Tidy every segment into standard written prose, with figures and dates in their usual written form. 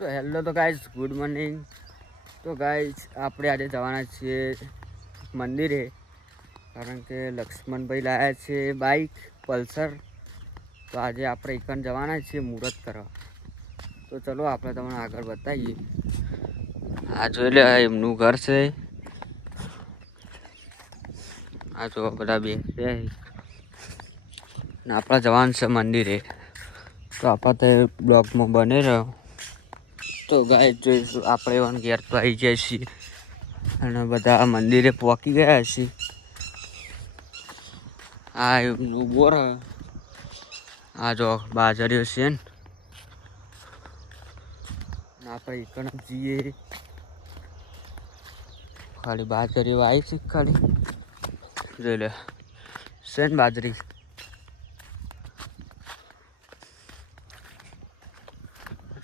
તો હેલો તો guys good morning. તો ગાઈઝ આપણે આજે જવાના છીએ મંદિરે, કારણ કે લક્ષ્મણભાઈ લાવ્યા છે બાઇક પલ્સર. તો આજે આપણે એકન જવાના છીએ મુહૂર્ત કરવા. તો ચલો આપણે તમને આગળ બતાવીએ. આ જોઈ લે, એમનું ઘર છે. આ જો બધા બેસે ને આપણે જવાનું છે મંદિરે. તો આપણે તે બ્લોગમાં બની રહ્યો. તો ગાય જોઈશું આપણે એવાનું ઘેર તો આવી જાય છીએ અને બધા મંદિરે પહોંચી ગયા છીએ. આ એમનું બોર, આ જો બાજરીઓ છે ને આપણે એકણ જઈએ. ખાલી બાજરીઓ આવી છે, ખાલી જોઈ લે છે ને બાજરી.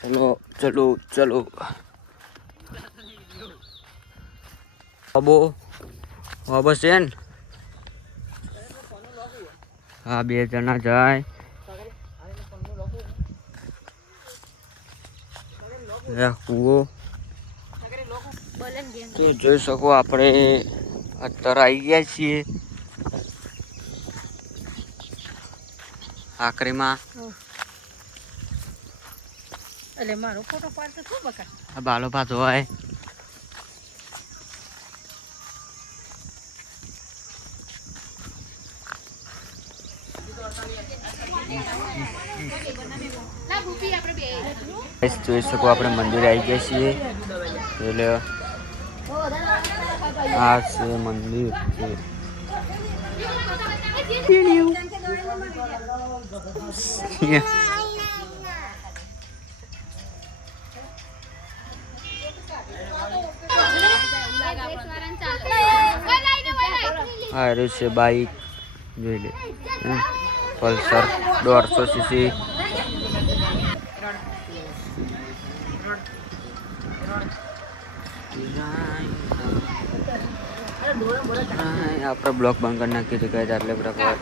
ચલો ચલો ચલો બાબો છે ને. હા, 2 જણા જાય. કૂવો તો જોઈ શકો આપણે અત્યારે આવી ગયા છીએ આખરીમાં. એટલે મારો ફોટો પાડતો શું બકા? આ બાલો પાછો હોય. જોઈ શકો આપણે મંદિરે આવી ગયા છીએ. એટલે આ છે મંદિર. આ રહ્યું છે બાઈક, જોઈ લે પલ્સર 150 સીસી. આપણે બ્લોક બંધ કરી નાખીએ છીએ, એટલે બધા